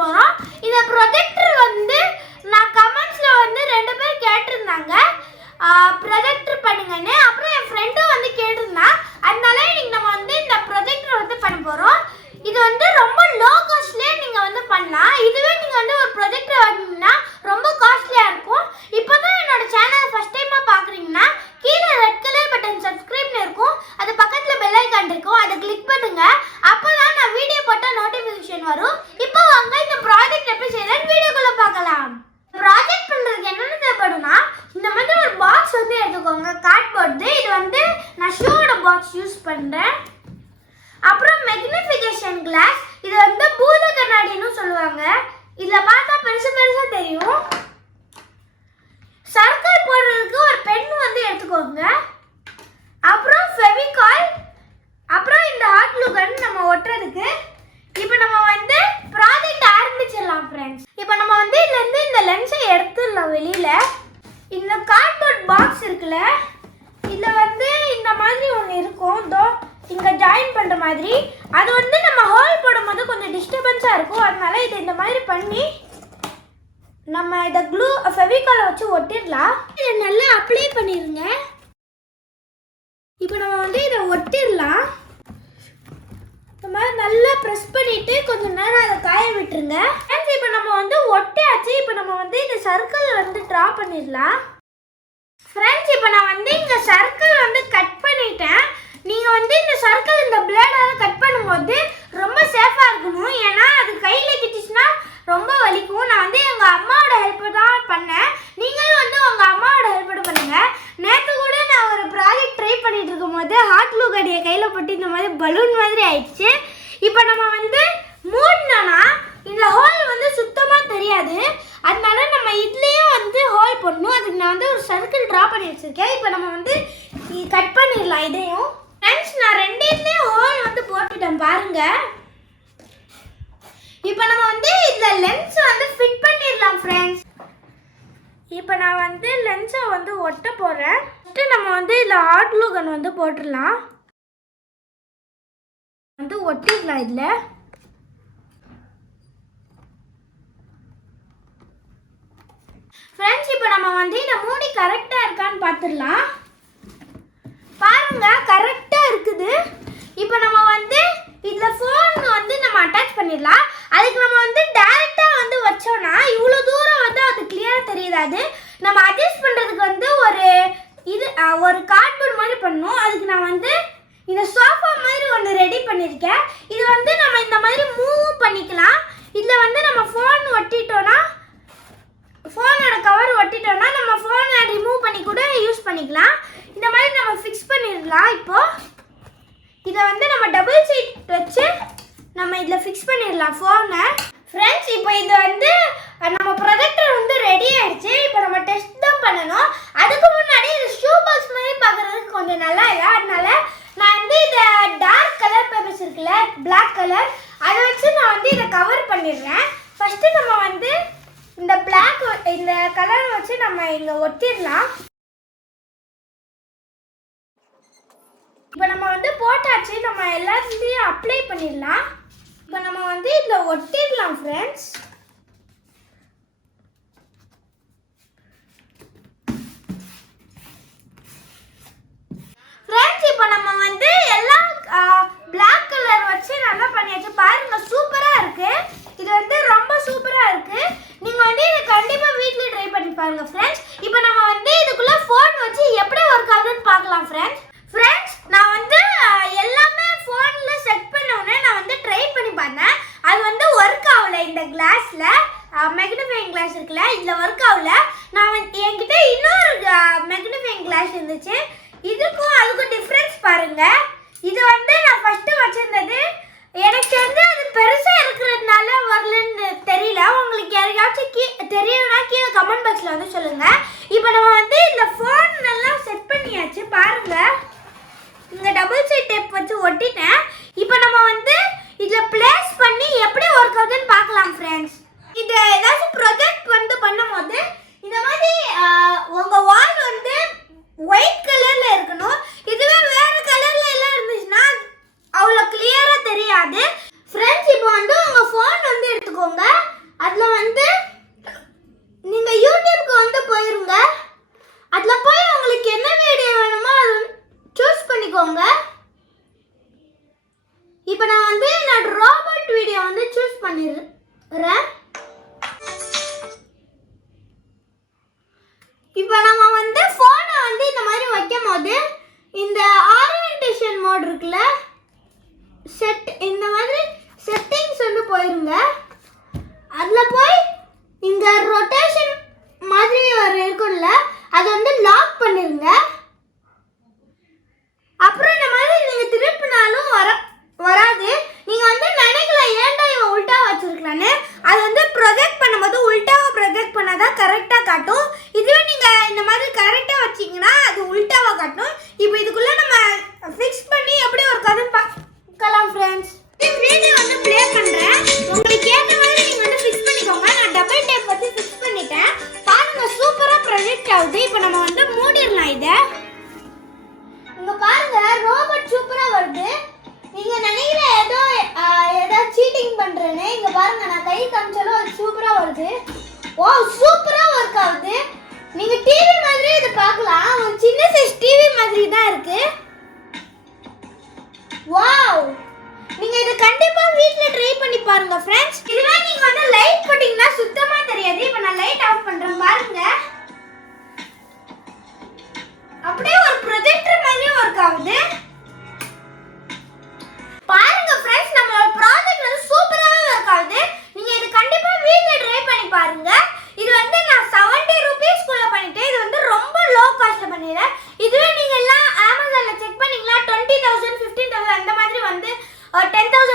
போறோம். இந்த ப்ரொஜெக்டர் வந்து நான் கமெண்ட்ஸ்ல வந்து 2 பேர் கேட்டிருந்தாங்க ப்ரொஜெக்டர் பண்ணுங்கன்னு. அப்புறம் என் ஃப்ரெண்டும் வந்து கேட்டிருந்தான். அதனால இன்னைக்கு நம்ம வந்து இந்த ப்ரொஜெக்டர் வந்து பண்ண போறோம். இது வந்து ரொம்ப லோ காஸ்ட்லயே நீங்க வந்து பண்ணலாம். இதுவே நீங்க வந்து ஒரு ப்ரொஜெக்டர் வாங்குனீங்கன்னா ரொம்ப காஸ்ட்லியா இருக்கும். இப்போதான் என்னோட சேனலை ஃபர்ஸ்ட் டைமா பாக்குறீங்கன்னா கீழே ரெட் கலர் பட்டன் சப்ஸ்கிரைப்னு இருக்கும். அது பக்கத்துல பெல் ஐகான் இருக்கும். அதை கிளிக் பண்ணுங்க. அப்பதான் நான் வீடியோ போட்டா நோட்டிபிகேஷன் வரும். இப்போ வாங்க இந்த ப்ராஜெக்ட் எப்படி செய்யறதுன்னு வீடியோக்குள்ள பார்க்கலாம். ப்ராஜெக்ட் பண்றதுக்கு என்னென்ன தேவைப்படும்னா இந்த மாதிரி ஒரு பாக்ஸ் வந்து எடுத்துக்கோங்க. கார்ட்போர்டு. இது வந்து நான் ஷூவோட பாக்ஸ் யூஸ் பண்றேன். அப்புறம் மேக்னிஃபிகேஷன் கிளாஸ். இது வந்து பூத கண்ணாடின்னு சொல்லுவாங்க. இதுல பார்த்தா பெருசு பெருசா தெரியும். சர்க்கிள் போடுறதுக்கு ஒரு பென் வந்து எடுத்துக்கோங்க. அப்புறம் ஃபெவிகால். அப்புறம் இந்த ஹாட் க்ளூ கன் நம்ம ஒட்டுறதுக்கு. இப்போ நம்ம வந்து ப்ராஜெக்ட் ஆரம்பிச்சிடலாம் ஃப்ரெண்ட்ஸ். இப்போ நம்ம வந்து இதுல இருந்து இந்த லென்ஸை எடுத்துடலாம் வெளியில. இந்த கார்ட்போர்ட் பாக்ஸ் இருக்குல்ல, இதுல வந்து இந்த மாதிரி ஒன்று இருக்கும். தோ இங்க ஜாயின் பண்ற மாதிரி. அது வந்து நம்ம ஹோல் போடும்போது கொஞ்சம் டிஸ்டர்பன்ஸா இருக்கும். அதனால இதை இந்த மாதிரி பண்ணி நம்ம இதை க்ளூ ஃபெவிகாலை வச்சு ஒட்டிடலாம். இதை நல்லா அப்ளை பண்ணிருங்க. இப்போ நம்ம வந்து இதை ஒட்டிடலாம். இந்த மாதிரி நல்லா ப்ரெஸ் பண்ணிட்டு கொஞ்சம் நேரம் அதை காய விட்டுருங்க. இப்போ நம்ம வந்து ஒட்டியாச்சு. இப்போ நம்ம வந்து இந்த சர்க்கிள் வந்து ட்ரா பண்ணிடலாம். ஃப்ரெண்ட்ஸ், இப்போ நான் வந்து இந்த சர்க்கிள் வந்து கட் பண்ணிட்டேன். நீங்கள் வந்து இந்த சர்க்கிள் இந்த பிளேடால கட் பண்ணும்போது ரொம்ப சேஃபாக இருக்கணும். ஏன்னா அது கையில் கிட்டுச்சுன்னா ரொம்ப வலிக்கும். நான் வந்து எங்கள் அம்மாவோட ஹெல்ப் தான் பண்ணேன். நீங்களும் வந்து உங்கள் அம்மாவோட ஹெல்ப் பண்ணுங்க. நேற்று கூட நான் ஒரு ப்ராஜெக்ட் ட்ரை பண்ணிட்டு இருக்கும் போது ஹாட் க்ளூ கடியை கையில் போட்டு இந்த மாதிரி பலூன் மாதிரி ஆயிடுச்சு. இப்போ நம்ம வந்து மூடினோன்னா இந்த ஹோல் வந்து சுத்தமாக தெரியாது. அதனால நம்ம இதுலேயும் வந்து ஹோல் போடணும். அதுக்கு நான் வந்து ஒரு சர்க்கிள் ட்ரா பண்ணி வச்சுருக்கேன். இப்போ நம்ம வந்து கட் பண்ணிடலாம் இதையும். ஃப்ரெண்ட்ஸ், நான் 2 இதுலேயும் ஹோல் வந்து போட்டுட்டேன் பாருங்க. இப்போ நம்ம வந்து இதில் லென்ஸ் வந்து ஃபிட் பண்ணிடலாம் ஃப்ரெண்ட்ஸ். இப்போ நான் வந்து லென்ஸை வந்து ஒட்ட போகிறேன். ஃபஸ்ட்டு நம்ம வந்து இதில் ஹாட் க்ளூ கன் வந்து போட்டுடலாம். வந்து ஒட்டிடலாம் இதில். ஃப்ரெண்ட்ஸ், இப்போ நம்ம வந்து இந்த மூடி கரெக்டாக இருக்கான்னு பார்த்துடலாம். பாருங்க, கரெக்டாக இருக்குது. இப்போ நம்ம வந்து இதில் ஃபோன் வந்து நம்ம அட்டாச் பண்ணிடலாம். அதுக்கு நம்ம வந்து டைரெக்டாக வந்து வச்சோன்னா இவ்வளோ தூரம் வந்து அது கிளியராக தெரியாது. நம்ம அட்ஜஸ்ட் பண்ணுறதுக்கு வந்து ஒரு கார்ட்போர்ட் மாதிரி பண்ணணும். அதுக்கு நான் வந்து இந்த சோஃபா மாதிரி ஒன்று ரெடி பண்ணியிருக்கேன். இது வந்து நம்ம இந்த மாதிரி மூவ் பண்ணிக்கலாம். இதில் வந்து நம்ம ஃபோன் ஒட்டிட்டோன்னா ஃபோனோட கவர் ஒட்டிட்டோன்னா நம்ம ஃபோனை ரிமூவ் பண்ணி கூட யூஸ் பண்ணிக்கலாம். இந்த மாதிரி நம்ம ஃபிக்ஸ் பண்ணிடலாம். இப்போது இதை வந்து நம்ம டபுள் சைட் வச்சு நம்ம இதில் ஃபிக்ஸ் பண்ணிடலாம் ஃபோனை. ஃப்ரெண்ட்ஸ், இப்போ இது வந்து நம்ம ப்ரொஜெக்டர் வந்து ரெடி ஆகிடுச்சு. இப்போ நம்ம டெஸ்ட் தான் பண்ணணும். அதுக்கு முன்னாடி இது ஷூ பாக்ஸ் மாதிரி பார்க்குறதுக்கு கொஞ்சம் நல்லா இல்லை. அதனால நான் வந்து இதை டார்க் கலர் பேப்பர்ஸ் இருக்குல்ல, பிளாக் கலர், அதை வச்சு நான் வந்து இதை கவர் பண்ணிடுறேன். ஃபஸ்ட்டு நம்ம வந்து இந்த கலரை வச்சு நம்ம இங்கே ஒட்டிடலாம். இப்போ நம்ம வந்து போட்டாச்சு. நம்ம எல்லாத்தையும் அப்ளை பண்ணிடலாம். இப்போ நம்ம வந்து இதில் ஒட்டிடலாம் ஃப்ரெண்ட்ஸ். ஃப்ரெண்ட்ஸ், இப்போ நம்ம வந்து எல்லாம் பிளாக் கலர் வச்சு நல்லா பண்ணியாச்சு. பாருங்க, சூப்பராக இருக்கு. இது வந்து ரொம்ப சூப்பராக இருக்கு. நீங்கள் வந்து இதை கண்டிப்பாக வீட்டில் ட்ரை பண்ணி பாருங்க ஃப்ரெண்ட்ஸ். இப்போ நம்ம வந்து இதுக்குள்ளே ஃபோன் வச்சு எப்படி ஒர்க் ஆகுதுன்னு பார்க்கலாம் ஃப்ரெண்ட்ஸ். நான் வந்து எல்லாமே ஃபோனில் செட் பண்ணோன்னே நான் வந்து ட்ரை பண்ணி பார்த்தேன். அது வந்து ஒர்க் ஆகல. இந்த கிளாஸில் மேக்னிஃபையிங் கிளாஸ் இருக்குல்ல, இதில் ஒர்க் ஆகல. நான் என்கிட்ட இன்னொரு மேக்னிஃபையிங் கிளாஸ் இருந்துச்சு. இதுக்கும் அதுக்கும் டிஃப்ரென்ஸ் பாருங்க. இது வந்து நான் ஃபஸ்ட்டு வச்சுருந்தது. எனக்கு வந்து அது பெருசாக இருக்கிறதுனால வரலன்னு தெரியல. உங்களுக்கு யாரையாச்சும் தெரியும்னா கீழே கமெண்ட் பாக்ஸில் வந்து சொல்லுங்கள். இப்போ நம்ம வந்து இந்த ஃபோன் எல்லாம் செட் பண்ணியாச்சு. பாருங்கள், இங்கே டபுள் சைட் டேப் வச்சு ஒட்டிட்டேன். இப்போ நம்ம வந்து இதில் பிளேஸ் பண்ணி எப்படி ஒர்க் ஆகுதுன்னு பார்க்கலாம் ஃப்ரெண்ட்ஸ். இது ஏதாச்சும் ப்ரொஜெக்ட் வந்து பண்ணும்போது இந்த மாதிரி உங்கள் வால் வந்து ஒயிட் கலரில் இருக்கணும். இதுவே வேறு கலரில் எல்லாம் இருந்துச்சுன்னா அவ்வளோ கிளியராக தெரியாது ஃப்ரெண்ட்ஸ். இப்போ வந்து உங்கள் ஃபோன் வந்து எடுத்துக்கோங்க. இப்போ நம்ம வந்து ஃபோனை வந்து இந்த மாதிரி வைக்கும் போது இந்த ஆரியன்டேஷன் மோட் இருக்குல்ல, இந்த மாதிரி செட்டிங்ஸ் வந்து போயிருங்க. அதில் போய் இந்த ரொட்டேஷன் மாதிரி ஒரு இருக்கும்ல, அதை வந்து லாக் பண்ணிருங்க. அப்புறம் இந்த மாதிரி நீங்கள் திருப்பினாலும் வராது. நீங்கள் வந்து நினைக்கலாம் ஏன்டா இவன் உல்ட்டா வச்சிருக்கலான்னு. அது வந்து ப்ரொஜெக்ட் பண்ணும்போது உல்ட்டாவை ப்ரொஜெக்ட் பண்ணாதான் கரெக்டாக காட்டும். இதுவே நீங்கள் இந்த மாதிரி கரெக்டாக வச்சிங்கன்னா அது உல்ட்டாவை காட்டும். இப்போ இதுக்குள்ளே நம்ம ஃபிக்ஸ் பண்ணி எப்படி ஒரு கதை பார்க்கலாம் ஃப்ரெண்ட்ஸ். வீடியோ வந்து ப்ளே பண்ணுறேன். உங்களுக்கு ஏற்ற மாதிரி நீங்கள் வந்து ஃபிக்ஸ் பண்ணிக்கோங்க. நான் டபுள் டேப் வச்சு ஃபிக்ஸ் பண்ணிட்டேன். பாருங்க, சூப்பராக ப்ரொஜெக்ட் ஆகுது. இப்போ நம்ம வந்து மூடிடலாம் இதை. இங்க பாருங்க, ரோபோட் சூப்பரா வருது. நீங்க நினைக்கிற ஏதோ சீட்டிங் பண்றேன்னு. இங்க பாருங்க, நான் கை காமிச்சாலும் அது சூப்பரா வருது. வாவ், சூப்பரா ஒர்க் ஆகுது. நீங்க டிவி மாதிரி இத பார்க்கலாம். ஒரு சின்ன சைஸ் டிவி மாதிரி தான் இருக்கு. வாவ், நீங்க இத கண்டிப்பா வீட்ல ட்ரை பண்ணி பாருங்க फ्रेंड्स. இதுவே நீங்க வந்து லைட் போட்டீங்கன்னா சுத்தமா தெரியாது. இப்போ நான் லைட் ஆஃப் பண்றேன் பாருங்க. அப்படியே ஒரு ப்ரொஜெக்டர் மாதிரி வர்க் ஆகுது. பாருங்க फ्रेंड्स, நம்ம ப்ராஜெக்ட் வந்து சூப்பராவே வர்க் ஆகுது. நீங்க இது கண்டிப்பா வீட்ல ட்ரை பண்ணி பாருங்க. இது வந்து நான் 70 ரூபீஸ் குள்ள பண்ணிட்டேன். இது வந்து ரொம்ப லோ காஸ்ட்ல பண்ணிட்டேன். இதுவே நீங்க எல்லாம் Amazonல செக் பண்ணீங்களா 20,000 15,000 அந்த மாதிரி வந்து 10,000